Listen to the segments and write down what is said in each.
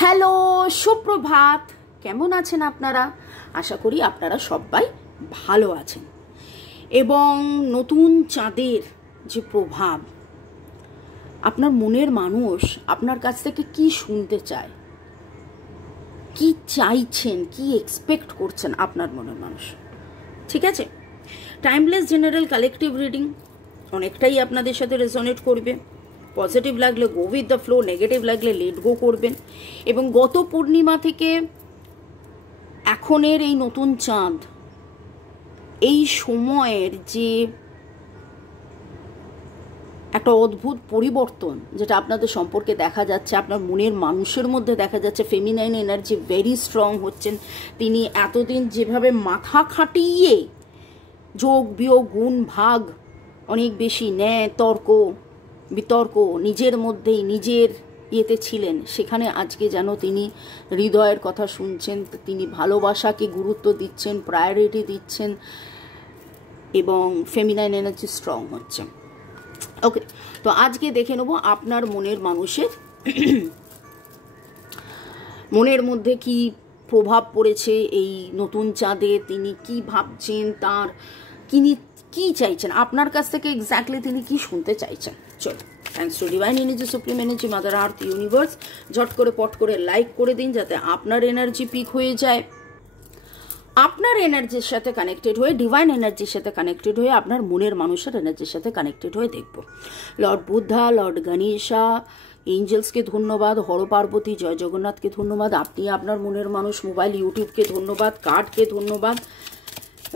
Hello, সুপ্রভাত। কেমন আছেন আপনারা? আশা করি আপনারা সবাই ভালো আছেন। এবং নতুন চাঁদের যে প্রভাব, আপনার মনের মানুষ আপনার কাছ থেকে কি শুনতে চায়, কি চাইছেন, কি এক্সপেক্ট করছেন আপনার মনের মানুষ। ঠিক আছে, টাইমলেস জেনারেল কালেকটিভ রিডিং অনেকটাই আপনাদের সাথে রেজোনেট করবে। পজিটিভ লাগলে go with the flow, negative লাগলে লেট গো করবেন। এবং গত পূর্ণিমা থেকে এখনের এই নতুন চাঁদ, এই সময়ের যে একটা অদ্ভুত পরিবর্তন যেটা আপনাদের সম্পর্কে দেখা যাচ্ছে, আপনার মনের মানুষের মধ্যে দেখা যাচ্ছে, ফেমিনাইন এনার্জি ভেরি স্ট্রং হচ্ছেন। তিনি এতদিন যেভাবে মাথা খাটিয়ে যোগ বিয়োগ গুণ ভাগ অনেক বেশি ন্যায় তর্ক বিতর্ক নিজের মধ্যেই নিজের ইয়েতে ছিলেন, সেখানে আজকে যেন তিনি হৃদয়ের কথা শুনছেন, তিনি ভালোবাসাকে গুরুত্ব দিচ্ছেন, প্রায়োরিটি দিচ্ছেন এবং ফেমিনাইন এনার্জি স্ট্রং হচ্ছে। ওকে, তো আজকে দেখে নেব আপনার মনের মানুষের মনের মধ্যে কি প্রভাব পড়েছে এই নতুন চাঁদে, তিনি কি ভাবছেন, তার তিনি কি চাইছেন আপনার কাছ থেকে, এক্স্যাক্টলি তিনি কি শুনতে চাইছেন। চলো, thanks to divine energy, supreme energy, mother earth, universe, ঝট করে পট করে লাইক করে দিন যাতে আপনার এনার্জি পিক হয়ে যায়। আপনার এনার্জির সাথে কানেক্টেড হয়ে, ডিভাইন এনার্জির সাথে কানেক্টেড হয়ে, আপনার মনের মানুষের এনার্জির সাথে কানেক্টেড হয়ে দেখব। লর্ড বুদ্ধা, লর্ড গণেশা, এঞ্জেলসকে ধন্যবাদ, হর পার্বতী, জয় জগন্নাথকে ধন্যবাদ, আপনি আপনার মনের মানুষ, মোবাইল, ইউটিউবকে ধন্যবাদ, কার্ডকে ধন্যবাদ।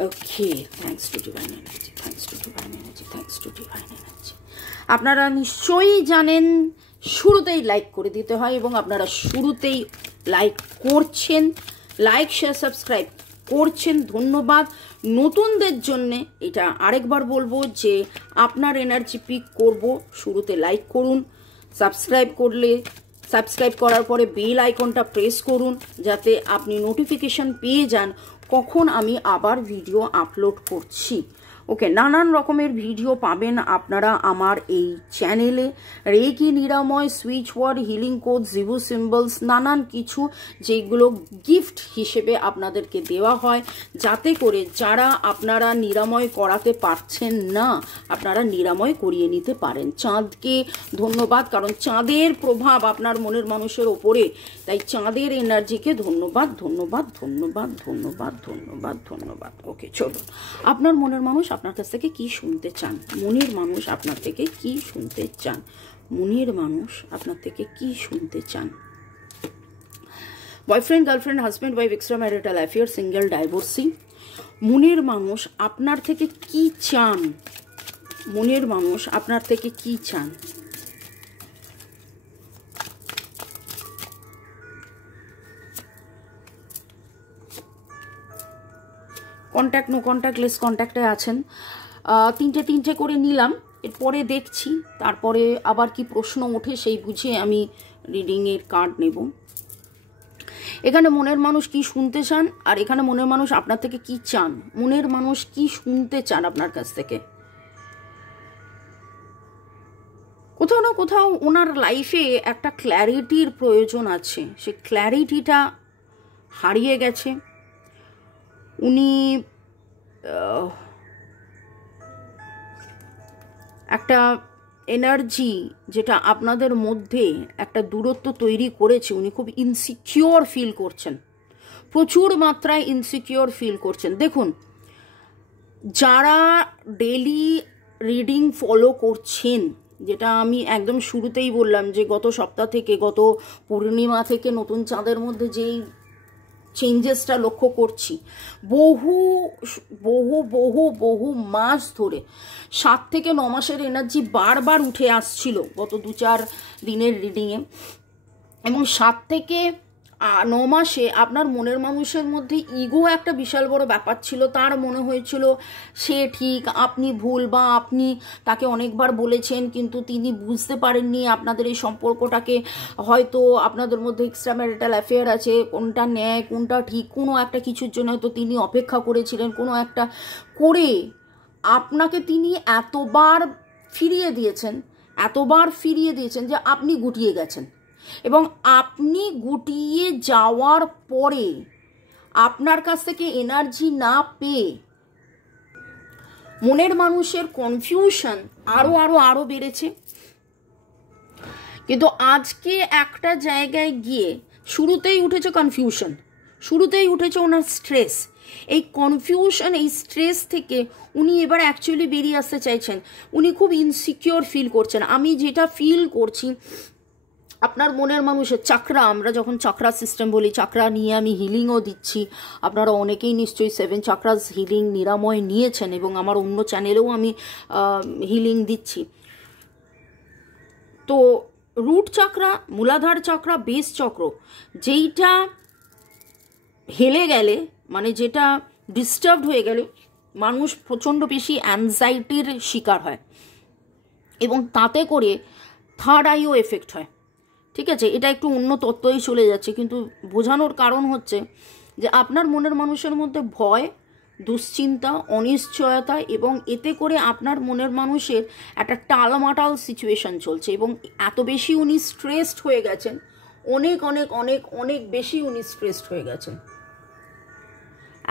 Okay, thanks to divine energy, thanks to divine energy, thanks to divine energy. আপনারা নিশ্চয়ই জানেন শুরুতেই লাইক করে দিতে হয় এবং আপনারা শুরুতেই লাইক করছেন, লাইক শেয়ার সাবস্ক্রাইব করছেন, ধন্যবাদ। নতুনদের জন্যে এটা আরেকবার বলবো যে আপনার এনার্জি পিক করব, শুরুতে লাইক করুন, সাবস্ক্রাইব করার পরে বেল আইকনটা প্রেস করুন যাতে আপনি নোটিফিকেশন পেয়ে যান কখন আমি আবার ভিডিও আপলোড করছি। ওকে, নানান রকমের ভিডিও পাবেন আপনারা আমার এই চ্যানেলে, রেকি, নিরাময়, switch word, healing code, zibu symbols, নানান কিছু যেগুলো গিফট হিসেবে আপনাদেরকে দেওয়া হয় যাতে করে যারা আপনারা নিরাময় করাতে পারছেন না আপনারা নিরাময় করিয়ে নিতে পারেন। চাঁদকে ধন্যবাদ, কারণ চাঁদের প্রভাব আপনার মনের মানুষের ওপরে, তাই চাঁদের এনার্জিকে ধন্যবাদ ধন্যবাদ ধন্যবাদ ধন্যবাদ ধন্যবাদ ধন্যবাদ। ওকে, চলুন, আপনার মনের মানুষ আপনার কাছ থেকে কি শুনতে চান, মনের মানুষ আপনার থেকে কি শুনতে চান, মনের মানুষ আপনার থেকে কি শুনতে চান। Boyfriend, girlfriend, husband, wife, extra marital affair, single, divorcee, মনের মানুষ আপনার থেকে কি চান, মনের মানুষ আপনার থেকে কি চান। কন্ট্যাক্ট, নো কন্ট্যাক্ট, লেস কন্ট্যাক্টে আছেন। তিনটে করে নিলাম, এরপরে দেখছি তারপরে আবার কি প্রশ্ন ওঠে সেই বুঝে আমি রিডিংয়ের কার্ড নেব। এখানে মনের মানুষ কি শুনতে চান আর এখানে মনের মানুষ আপনার থেকে কি চান। মনের মানুষ কি শুনতে চান আপনার কাছ থেকে, কোথাও না কোথাও ওনার লাইফে একটা ক্ল্যারিটির প্রয়োজন আছে, সে ক্ল্যারিটিটা হারিয়ে গেছে। উনি একটা এনার্জি যেটা আপনাদের মধ্যে একটা দূরত্ব তৈরি করেছে, উনি খুব ইনসিকিওর ফিল করছেন, প্রচুর মাত্রায় ইনসিকিওর ফিল করছেন। দেখুন, যারা ডেলি রিডিং ফলো করছেন, যেটা আমি একদম শুরুতেই বললাম যে গত সপ্তাহ থেকে, গত পূর্ণিমা থেকে নতুন চাঁদের মধ্যে যেই চেঞ্জেসটা লক্ষ্য করছি, বহু বহু বহু বহু মাস ধরে 7 থেকে 9 মাসের এনার্জি বারবার উঠে আসছিল গত 2-4 দিনের রিডিংয়ে, এবং 7 থেকে 9 মাসে আপনার মনের মানুষের মধ্যে ইগো একটা বিশাল বড় ব্যাপার ছিল। তার মনে হয়েছিল সে ঠিক, আপনি ভুল, বা আপনি তাকে অনেকবার বলেছেন কিন্তু তিনি বুঝতে পারেননি আপনাদের এই সম্পর্কটাকে, হয়তো আপনাদের মধ্যে এক্সট্রা ম্যারিটাল অ্যাফেয়ার আছে, কোনটা ন্যায় কোনটা ঠিক, কোনো একটা কিছুর জন্য হয়তো তিনি অপেক্ষা করেছিলেন, কোনো একটা করে আপনাকে তিনি এতবার ফিরিয়ে দিয়েছেন যে আপনি গুটিয়ে গেছেন। এবং আপনি গুটিয়ে যাওয়ার পরে আপনার কাছ থেকে এনার্জি না পেয়ে মনের মানুষের কনফিউশন আরো বেড়েছে। কিন্তু আজকে একটা জায়গায় গিয়ে শুরুতেই উঠেছে কনফিউশন, শুরুতেই উঠেছে ওনার স্ট্রেস। এই কনফিউশন, এই স্ট্রেস থেকে উনি এবার অ্যাকচুয়ালি বেরিয়ে আসতে চাইছেন। উনি খুব ইনসিকিওর ফিল করছেন। আমি যেটা ফিল করছি, আপনার মনের মানুষের চাকরা, আমরা যখন চাকরা সিস্টেম বলি, চাকরা নিয়ে আমি হিলিংও দিচ্ছি। আপনারা অনেকেই নিশ্চয়ই 7 চাকরাস হিলিং নিরাময় নিয়েছেন এবং আমার অন্য চ্যানেলেও আমি হিলিং দিচ্ছি। তো রুট চাকরা, মূলাধার চাকরা, বেস চক্র, যেইটা হেলে গেলে, মানে যেটা ডিস্টার্বড হয়ে গেলে মানুষ প্রচণ্ড বেশি অ্যাংজাইটির শিকার হয় এবং তাতে করে থার্ড আইও এফেক্ট হয়। ঠিক আছে, এটা একটু অন্য তত্ত্বই চলে যাচ্ছে, কিন্তু বোঝানোর কারণ হচ্ছে যে আপনার মনের মানুষের মধ্যে ভয়, দুশ্চিন্তা, অনিশ্চয়তা, এবং এতে করে আপনার মনের মানুষের একটা টালমাটাল সিচুয়েশন চলছে এবং এত বেশি উনি স্ট্রেসড হয়ে গেছেন, অনেক অনেক অনেক অনেক বেশি উনি স্ট্রেসড হয়ে গেছেন,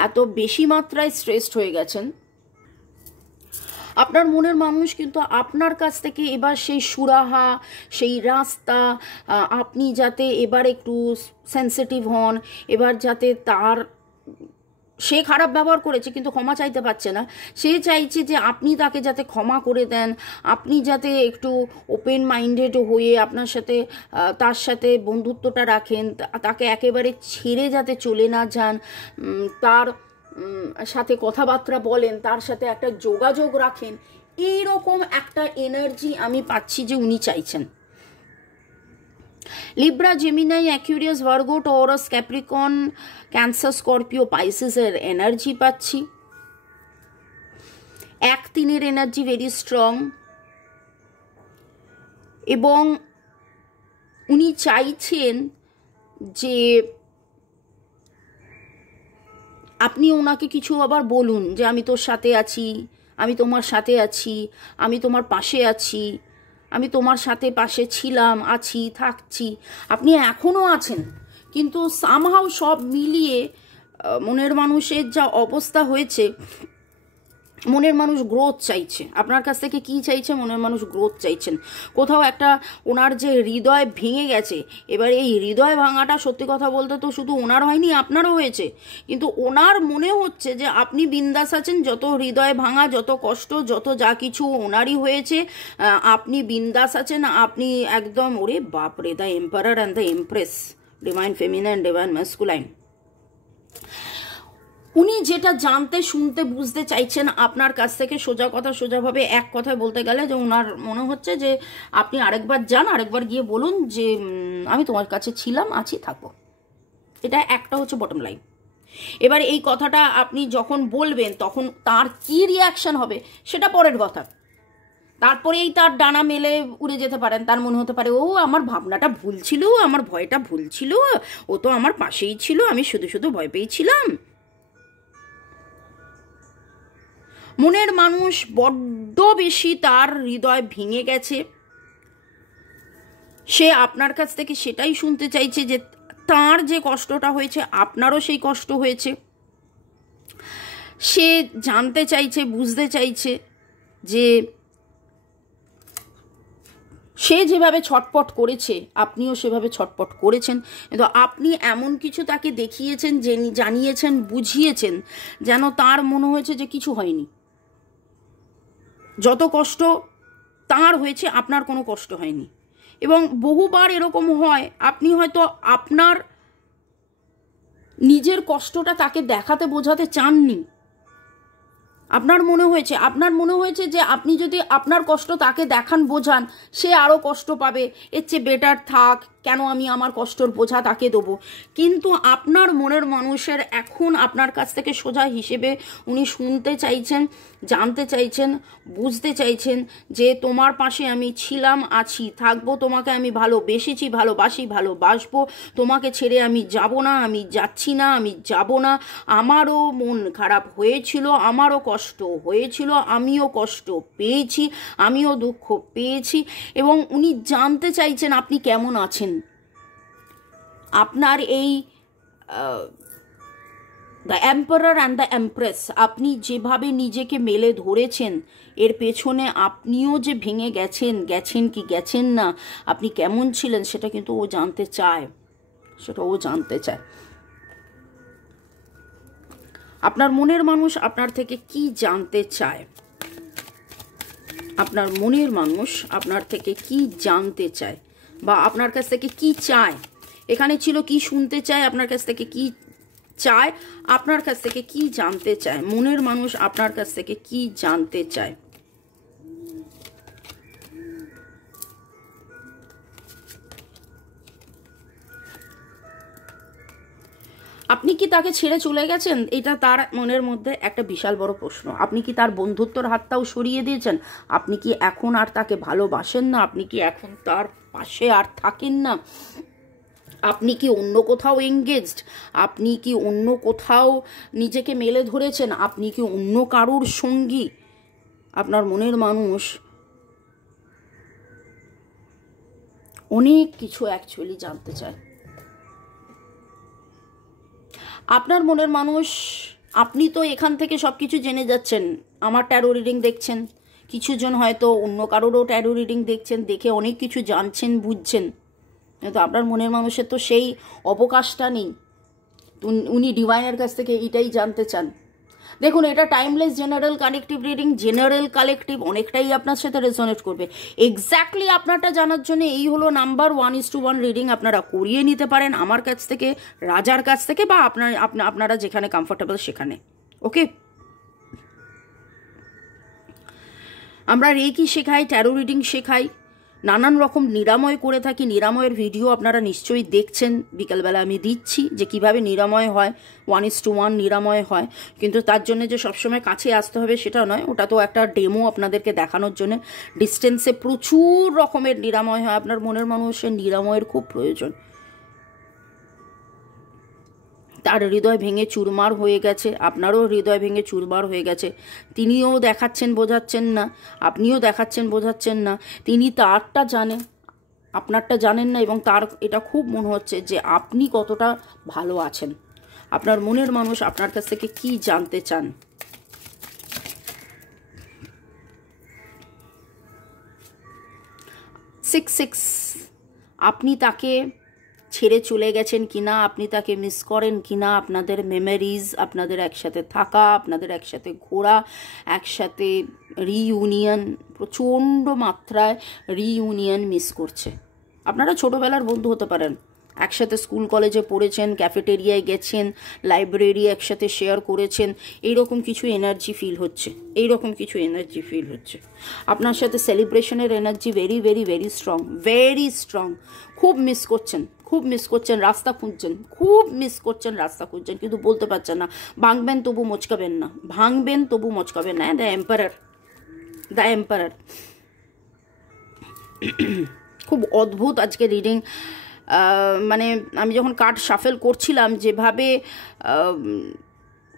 এত বেশি মাত্রায় স্ট্রেসড হয়ে গেছেন। আপনার মনের মানুষ কিন্তু আপনার কাছ থেকে এবার সেই সুরাহা, সেই রাস্তা, আপনি যাতে এবার একটু সেন্সিটিভ হন, এবার যাতে তার, সে খারাপ ব্যবহার করেছে কিন্তু ক্ষমা চাইতে পারছে না, সে চাইছে যে আপনি তাকে যাতে ক্ষমা করে দেন, আপনি যাতে একটু ওপেন মাইন্ডেড হয়ে আপনার সাথে, তার সাথে বন্ধুত্বটা রাখেন, তাকে একেবারে ছেড়ে যাতে চলে না যান, তার সাথে কথাবার্তা বলেন, তার সাথে একটা যোগাযোগ রাখেন। এইরকম একটা এনার্জি আমি পাচ্ছি যে উনি চাইছেন। Libra, Gemini, Aquarius, Virgo, Taurus, Capricorn, Cancer, Scorpio, পাইসেসের এনার্জি পাচ্ছি। 1-3 এনার্জি ভেরি স্ট্রং এবং উনি চাইছেন যে আপনি ওনাকে কিছু আবার বলুন যে আমি তোর সাথে আছি, আমি তোমার সাথে আছি, আমি তোমার পাশে আছি, আমি তোমার সাথে পাশে ছিলাম, আছি, থাকছি। আপনি এখনও আছেন, কিন্তু সামহাও সব মিলিয়ে মনের মানুষের যা অবস্থা হয়েছে, মনের মানুষ গ্রোথ চাইছে আপনার কাছ থেকে। কি চাইছে? মনের মানুষ গ্রোথ চাইছেন। কোথাও একটা ওনার যে হৃদয় ভেঙে গেছে, এবার এই হৃদয় ভাঙাটা সত্যি কথা বলতে তো শুধু ওনার হয়নি, আপনারও হয়েছে, কিন্তু ওনার মনে হচ্ছে যে আপনি বিন্দাস আছেন। যত হৃদয় ভাঙা, যত কষ্ট, যত যা কিছু ওনারই হয়েছে, আপনি বিন্দাস আছেন, আপনি একদম, ওরে বাপরে, the emperor and the empress, divine feminine, divine masculine. উনি যেটা জানতে, শুনতে, বুঝতে চাইছেন আপনার কাছ থেকে, সোজা কথা সোজাভাবে এক কথায় বলতে গেলে, যে ওনার মনে হচ্ছে যে আপনি আরেকবার যান, আরেকবার গিয়ে বলুন যে আমি তোমার কাছে ছিলাম, আছি, থাকবো। এটা একটা হচ্ছে বটম লাইন। এবার এই কথাটা আপনি যখন বলবেন তখন তার কি রিয়াকশন হবে সেটা পরের কথা। তারপরেই তার ডানা মেলে উড়ে যেতে পারেন, তার মনে হতে পারে ও আমার ভাবনাটা ভুল ছিল, আমার ভয়টা ভুল ছিল, ও তো আমার পাশেই ছিল, আমি শুধু শুধু ভয় পেয়েছিলাম। মনের মানুষ বড্ড বেশি তার হৃদয় ভেঙে গেছে, সে আপনার কাছ থেকে সেটাই শুনতে চাইছে যে তার যে কষ্টটা হয়েছে আপনারও সেই কষ্ট হয়েছে। সে জানতে চাইছে, বুঝতে চাইছে যে সে যেভাবে ছটপট করেছে আপনিও সেভাবে ছটপট করেছেন, কিন্তু আপনি এমন কিছু তাকে দেখিয়েছেন, জানিয়েছেন, বুঝিয়েছেন যেন তার মনে হয়েছে যে কিছু হয়নি। যত কষ্ট তার হয়েছে আপনার কোনো কষ্ট হয়নি। এবং বহুবার এরকম হয়, আপনি হয়তো আপনার নিজের কষ্টটা তাকে দেখাতে, বোঝাতে চাননি। আপনার মনে হয়েছে যে আপনি যদি আপনার কষ্ট তাকে দেখান, বোঝান, সে আরও কষ্ট পাবে, এর চেয়ে বেটার থাক, কেন আমি আমার কষ্টর বোঝা তাকে দেবো। কিন্তু আপনার মনের মানুষের এখন আপনার কাছ থেকে সোজা হিসেবে উনি শুনতে চাইছেন, জানতে চাইছেন, বুঝতে চাইছেন যে তোমার পাশে আমি ছিলাম, আছি, থাকবো, তোমাকে আমি ভালোবেসেছি, ভালোবাসি, ভালোবাসবো, তোমাকে ছেড়ে আমি যাব না, আমি যাচ্ছি না, আমি যাব না। আমারও মন খারাপ হয়েছিল, আমারও কষ্ট হয়েছিল, আমিও কষ্ট পেয়েছি, আমিও দুঃখ পেয়েছি। এবং উনি জানতে চাইছেন আপনি কেমন আছেন, আপনার এই the emperor and the empress, আপনি যেভাবে নিজেকে মেলে ধরেছেন এর পেছনে আপনিও যে ভেঙে গেছেন কি গেছেন না, আপনি কেমন ছিলেন সেটা কিন্তু ও জানতে চায়, আপনার মনের মানুষ আপনার থেকে কি জানতে চায়, আপনার মনের মানুষ আপনার থেকে কি জানতে চায় বা আপনার কাছ থেকে কি চায়। এখানে ছিল কি শুনতে চায়, আপনার কাছ থেকে কি চায়, আপনার কাছ থেকে কি জানতে চায়। মনের মানুষ আপনার কাছ থেকে কি জানতে চায়। আপনি কি তাকে ছেড়ে চলে গেছেন? এটা তার মনের মধ্যে একটা বিশাল বড় প্রশ্ন। আপনি কি তার বন্ধুত্বর হাতটাও সরিয়ে দিয়েছেন? আপনি কি এখন আর তাকে ভালোবাসেন না? আপনি কি এখন তার পাশে আর থাকেন না? আপনি কি অন্য কোথাও এঙ্গেজড? আপনি কি অন্য কোথাও নিজেকে মেলে ধরেছেন? আপনি কি অন্য কারুর সঙ্গী? আপনার মনের মানুষ অনেক কিছু অ্যাকচুয়ালি জানতে চায়। আপনার মনের মানুষ, আপনি তো এখান থেকে সব কিছু জেনে যাচ্ছেন, আমার ট্যারো রিডিং দেখছেন, কিছুজন হয়তো অন্য কারোরও ট্যারো রিডিং দেখছেন, দেখে অনেক কিছু জানছেন, বুঝছেন, কিন্তু আপনার মনের মানুষের তো সেই অবকাশটা নেই। উনি ডিভাইনের কাছ থেকে এটাই জানতে চান। দেখুন, এটা timeless general collective reading, general collective অনেকটাই আপনার সাথে রেজোনেট করবে। এক্স্যাক্টলি আপনারটা জানার জন্য এই হলো নাম্বার 1:1 রিডিং। আপনারা করিয়ে নিতে পারেন আমার কাছ থেকে, রাজার কাছ থেকে, বা আপনারা যেখানে কমফোর্টেবল সেখানে। ওকে, আমরা রেকি শেখাই, ট্যারো রিডিং শেখাই, নানান রকম নিরাময় করে থাকি। নিরাময়ের ভিডিও আপনারা নিশ্চয়ই দেখছেন, বিকালবেলা আমি দিচ্ছি যে কিভাবে নিরাময় হয়, 1:1 নিরাময় হয়। কিন্তু তার জন্য যে সবসময় কাছে আসতে হবে সেটা নয়, ওটা তো একটা ডেমো আপনাদেরকে দেখানোর জন্য। ডিস্টেন্সে প্রচুর রকমের নিরাময় হয়। আপনার মনের মানুষের নিরাময়ের খুব প্রয়োজন। তার হৃদয় ভেঙে চুরমার হয়ে গেছে, আপনারও হৃদয় ভেঙে চুরমার হয়ে গেছে। তিনিও দেখাচ্ছেন বোঝাচ্ছেন না, আপনিও দেখাচ্ছেন বোঝাচ্ছেন না। তিনি তারটা জানে, আপনারটা জানেন না, এবং তার এটা খুব মনে হচ্ছে যে আপনি কতটা ভালো আছেন। আপনার মনের মানুষ আপনার কাছ থেকে কি জানতে চান। 6 আপনি তাকে ছেড়ে চলে গেছেন কিনা, আপনি তাকে মিস করেন কিনা, আপনাদের মেমোরিজ, আপনাদের একসাথে থাকা, আপনাদের একসাথে ঘোরা, একসাথে রিইউনিয়ন, প্রচণ্ড মাত্রায় রিইউনিয়ন মিস করছে। আপনারা ছোটোবেলার বন্ধু হতে পারেন, একসাথে স্কুল কলেজে পড়েছেন, ক্যাফেটেরিয়ায় গেছেন, লাইব্রেরি একসাথে শেয়ার করেছেন, এইরকম কিছু এনার্জি ফিল হচ্ছে, আপনার সাথে সেলিব্রেশনের energy very very very strong, very strong. খুব মিস করছেন, রাস্তা খুঁজছেন, কিন্তু বলতে পারছেন না। ভাঙবেন তবু মচকাবেন না। দ্য এম্পারার খুব অদ্ভুত আজকে রিডিং। মানে আমি যখন কার্ড শাফেল করছিলাম, যেভাবে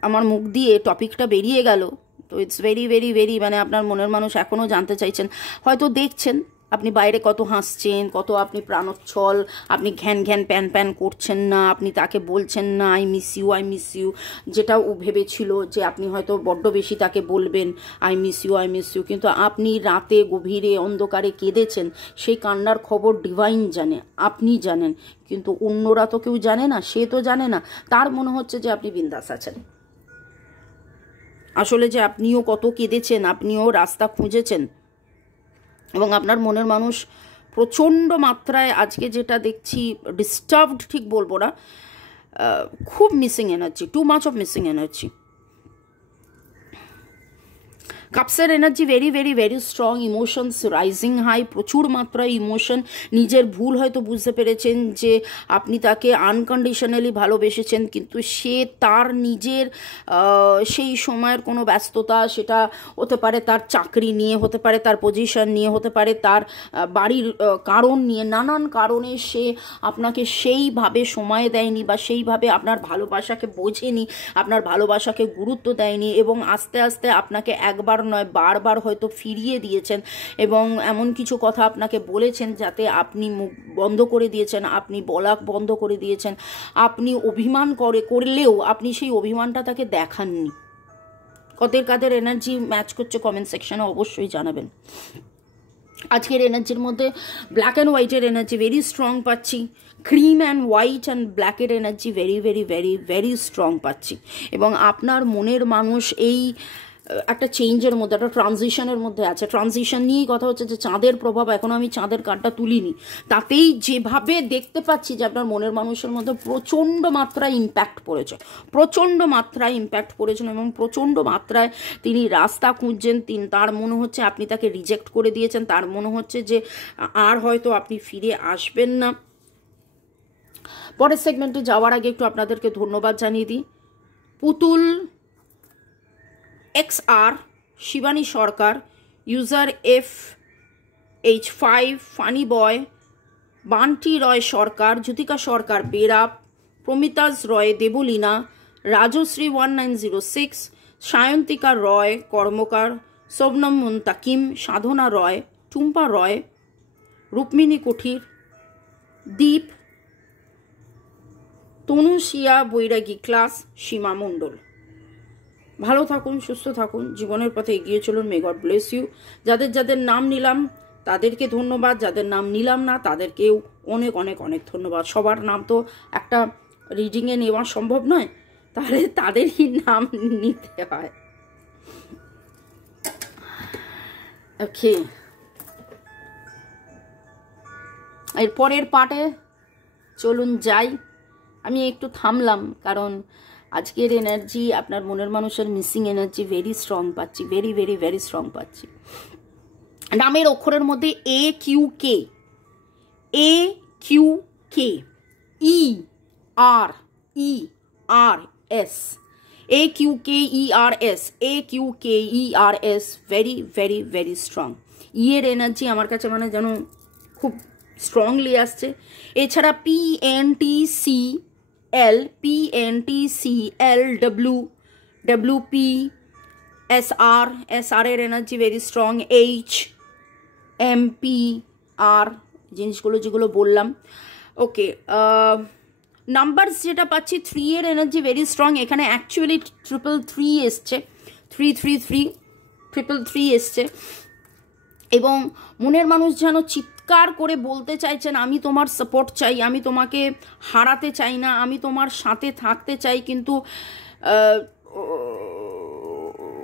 আমার মুখ দিয়ে টপিকটা বেরিয়ে গেল, তো ইটস ভেরি ভেরি ভেরি, মানে আপনার মনের মানুষ এখনও জানতে চাইছেন। হয়তো দেখছেন আপনি বাইরে কত হাসছেন, কত আপনি প্রাণোচ্ছল, আপনি ঘ্যান প্যান করছেন না, আপনি তাকে বলছেন না আই মিস ইউ, যেটা ও ভেবেছিল যে আপনি হয়তো বড্ড বেশি তাকে বলবেন আই মিস ইউ, কিন্তু আপনি রাতে গভীরে অন্ধকারে কেঁদেছেন, সেই কান্নার খবর ডিভাইন জানে, আপনি জানেন, কিন্তু অন্যরা তো কেউ জানে না, সে তো জানে না। তার মনে হচ্ছে যে আপনি বিন্দাস আছেন, আসলে যে আপনিও কত কেঁদেছেন, আপনিও রাস্তা খুঁজেছেন। এবং আপনার মনের মানুষ প্রচণ্ড মাত্রায় আজকে যেটা দেখছি, ডিস্টার্বড ঠিক বলবো না, খুব missing energy, too much of missing energy. কাপসের energy very very very strong, emotions rising high, প্রচুর মাত্রায় ইমোশন। নিজের ভুল হয়তো বুঝতে পেরেছেন যে আপনি তাকে আনকন্ডিশনালি ভালোবেসেছেন, কিন্তু সে তার নিজের সেই সময়ের কোনো ব্যস্ততা, সেটা হতে পারে তার চাকরি নিয়ে, হতে পারে তার পজিশন নিয়ে, হতে পারে তার বাড়ির কারণ নিয়ে, নানান কারণে সে আপনাকে সেইভাবে সময় দেয়নি, বা সেইভাবে আপনার ভালোবাসাকে বোঝেনি, আপনার ভালোবাসাকে গুরুত্ব দেয়নি, এবং আস্তে আস্তে আপনাকে একবার নয় বারবার হয়তো ফিরিয়ে দিয়েছেন এবং এমন কিছু কথা আপনাকে বলেছেন যাতে আপনি মুখ বন্ধ করে দিয়েছেন, আপনি বলা বন্ধ করে দিয়েছেন, আপনি অভিমান করলেও আপনি সেই অভিমানটা তাকে দেখাননি। কাদের কাদের এনার্জি ম্যাচ করছে কমেন্ট সেকশনে অবশ্যই জানাবেন। আজকের এনার্জির মধ্যে ব্ল্যাক অ্যান্ড হোয়াইটের এনার্জি ভেরি স্ট্রং পাচ্ছি, ক্রিম অ্যান্ড হোয়াইট অ্যান্ড ব্ল্যাকের energy very very very very strong পাচ্ছি। এবং আপনার মনের মানুষ এই একটা চেঞ্জের মধ্যে, একটা ট্রানজিশনের মধ্যে আছে। ট্রানজিশন নিয়েই কথা হচ্ছে যে চাঁদের প্রভাব, এখনও আমি চাঁদের কার্ডটা তুলিনি, তাতেই যেভাবে দেখতে পাচ্ছি যে আপনার মনের মানুষের মধ্যে প্রচণ্ড মাত্রায় ইম্প্যাক্ট পড়েছে, প্রচণ্ড মাত্রায় ইম্প্যাক্ট পড়েছেন এবং প্রচণ্ড মাত্রায় তিনি রাস্তা খুঁজছেন। তার মনে হচ্ছে আপনি তাকে রিজেক্ট করে দিয়েছেন, তার মনে হচ্ছে যে আর হয়তো আপনি ফিরে আসবেন না। পরের সেগমেন্টে যাওয়ার আগে একটু আপনাদেরকে ধন্যবাদ জানিয়ে দিই। Putul XR, Shibani Sarkar, user FH5, funny boy, Bunty Roy Sarkar, Jyotika Sarkar বেরাপ, প্রমিতাজ রয় দেবলীনা, রাজশ্রী 1906, সায়ন্তিকা রয় কর্মকার, শোভনম মুন্তাকিম, সাধনা রয়, টুম্পা রয়, রুক্মিণী কুঠির, দীপ, তনুশিয়া বৈরাগী ক্লাস, সীমা মণ্ডল। ভালো থাকুন, সুস্থ থাকুন, জীবনের পথে এগিয়ে চলুন। May God bless you. যাদের যাদের নাম নিলাম তাদেরকে ধন্যবাদ, যাদের নাম নিলাম না তাদেরকেও অনেক অনেক অনেক ধন্যবাদ। সবার নাম তো একটা রিডিংয়ে নেওয়া সম্ভব নয়, তাহলে তাদেরই নাম নিতে হয়। ওকে, এর পরের পার্টে চলুন যাই। আমি একটু থামলাম কারণ আজকের এনার্জি আপনার মনের মানুষের মিসিং এনার্জি ভেরি স্ট্রং পাচ্ছি, ভেরি ভেরি ভেরি স্ট্রং পাচ্ছি। নামের অক্ষরের মধ্যে AQK, AQK, ERERS, AQKERS, AQKERS, very very very strong. এর এনার্জি আমার কাছে মানে যেন খুব স্ট্রংলি আসছে। এছাড়া PNTCL, PNTCLW, WP, SR এর এনার্জি ভেরি স্ট্রং, HMPR, জিনিসগুলো যেগুলো বললাম। ওকে, নাম্বারস যেটা পাচ্ছি 3 এর এনার্জি ভেরি স্ট্রং। এখানে অ্যাকচুয়ালি 333 এসছে, 333 এসছে এবং মনের মানুষ যেন চিৎকার করে বলতে চাইছেন আমি তোমার সাপোর্ট চাই, আমি তোমাকে হারাতে চাই না, আমি তোমার সাথে থাকতে চাই, কিন্তু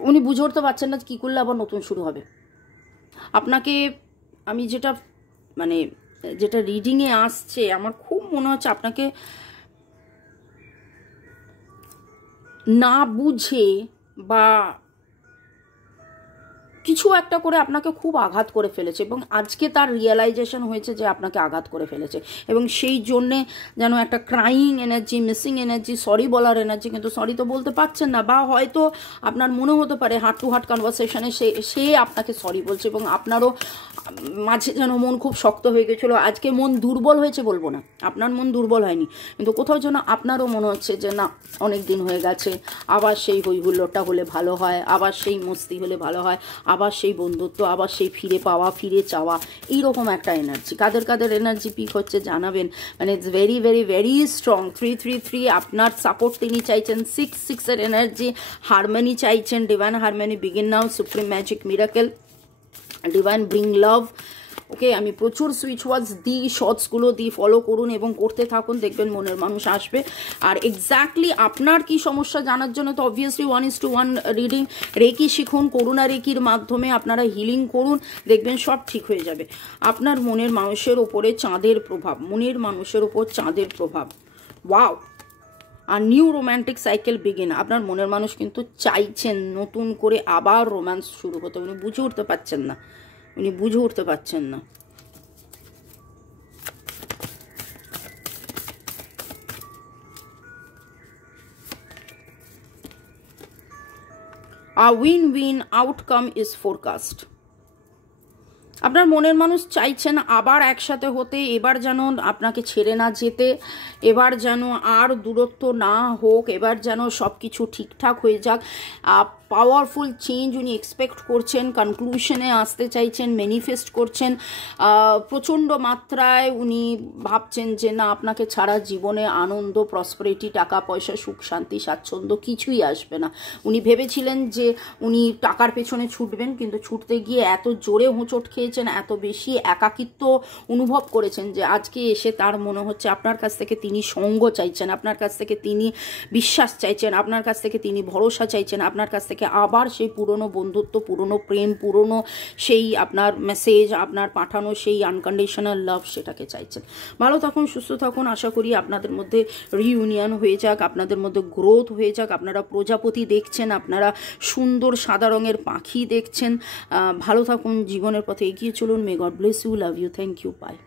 উনি বুঝে উঠতে পারছেন না কী করলে আবার নতুন শুরু হবে। আপনাকে আমি যেটা রিডিংয়ে আসছে আমার খুব মনে হচ্ছে আপনাকে না বুঝে বা কিছু একটা করে আপনাকে খুব আঘাত করে ফেলেছে এবং আজকে তার রিয়েলাইজেশন হয়েছে যে আপনাকে আঘাত করে ফেলেছে এবং সেই জন্যে যেন একটা crying energy, missing energy, sorry বলার এনার্জি, কিন্তু সরি তো বলতে পারছেন না, বা হয়তো আপনার মনে হতে পারে হার্ট টু হার্ট কনভারসেশনে সে আপনাকে সরি বলছে এবং আপনারও মাঝে যেন মন খুব শক্ত হয়ে গেছিলো। আজকে মন দুর্বল হয়েছে বলবো না, আপনার মন দুর্বল হয়নি, কিন্তু কোথাও যেন আপনারও মনে হচ্ছে যে না অনেক দিন হয়ে গেছে, আবার সেই হই হুল্লোড়টা হলে ভালো হয়, আবার সেই মস্তি হলে ভালো হয়, আবার সেই বন্ধুত্ব, আবার সেই ফিরে পাওয়া, ফিরে চাওয়া, এইরকম একটা এনার্জি। কাদের কাদের এনার্জি পিক হচ্ছে জানাবেন। মানে it's very very very strong. 333 আপনার সাপোর্ট তিনি চাইছেন। 66 এর এনার্জি হারমোনি চাইছেন, divine harmony, begin now, supreme magic, miracle, divine bring love. Okay, আমি প্রচুর সুইচ ওয়ার্ডস দিই, শর্টসগুলো দিই, ফলো করুন এবং করতে থাকুন, দেখবেন মনের মানুষ আসবে। আর এক্স্যাক্টলি আপনার কি সমস্যা জানার জন্য তো অবভিয়াসলি 1:1 রিডিং, রেকি শিখুন, করুণা রেকির মাধ্যমে আপনারা হিলিং করুন, দেখবেন সব ঠিক হয়ে যাবে। আপনার মনের মানুষের ওপরে চাঁদের প্রভাব, মনের মানুষের ওপর চাঁদের প্রভাব, ওয়াও। আর নিউ রোম্যান্টিক সাইকেল বিগিন। আপনার মনের মানুষ কিন্তু চাইছেন নতুন করে আবার রোম্যান্স শুরু হতে, উনি বুঝে উঠতে পারছেন না, উনি বুঝে উঠতে পারছেন না। A win-win outcome is forecast. আপনার মনের মানুষ চাইছেন আবার একসাথে হতে, এবার যেন আপনাকে ছেড়ে না যেতে, এবার যেন আর দূরত্ব না হোক, এবার যেন সব কিছু ঠিকঠাক হয়ে যাক। পাওয়ারফুল চেঞ্জ উনি এক্সপেক্ট করছেন, কনক্লুশনে আসতে চাইছেন, ম্যানিফেস্ট করছেন। প্রচণ্ড মাত্রায় উনি ভাবছেন যে না, আপনাকে ছাড়া জীবনে আনন্দ, প্রসপারিটি, টাকা পয়সা, সুখ শান্তি, স্বাচ্ছন্দ্য কিছুই আসবে না। উনি ভেবেছিলেন যে উনি টাকার পেছনে ছুটবেন, কিন্তু ছুটতে গিয়ে এত জোরে হোঁচট খেয়েছেন, এত বেশি একাকিত্ব অনুভব করেছেন যে আজকে এসে তার মনে হচ্ছে আপনার কাছ থেকে তিনি সঙ্গ চাইছেন, আপনার কাছ থেকে তিনি বিশ্বাস চাইছেন, আপনার কাছ থেকে তিনি ভরসা চাইছেন, আপনার কাছ থেকে আবার সেই পুরনো বন্ধুত্ব, পুরনো প্রেম, পুরনো সেই আপনার মেসেজ, আপনার পাঠানো সেই আনকন্ডিশনাল লাভ, সেটাকে চাইছেন। ভালো থাকুন, সুস্থ থাকুন। আশা করি আপনাদের মধ্যে রিইউনিয়ন হয়ে যাক, আপনাদের মধ্যে গ্রোথ হয়ে যাক। আপনারা প্রজাপতি দেখছেন, আপনারা সুন্দর সাদা রঙের পাখি দেখছেন। ভালো থাকুন, জীবনের পথে এগিয়ে চলুন। May God bless you, love you, thank you, by.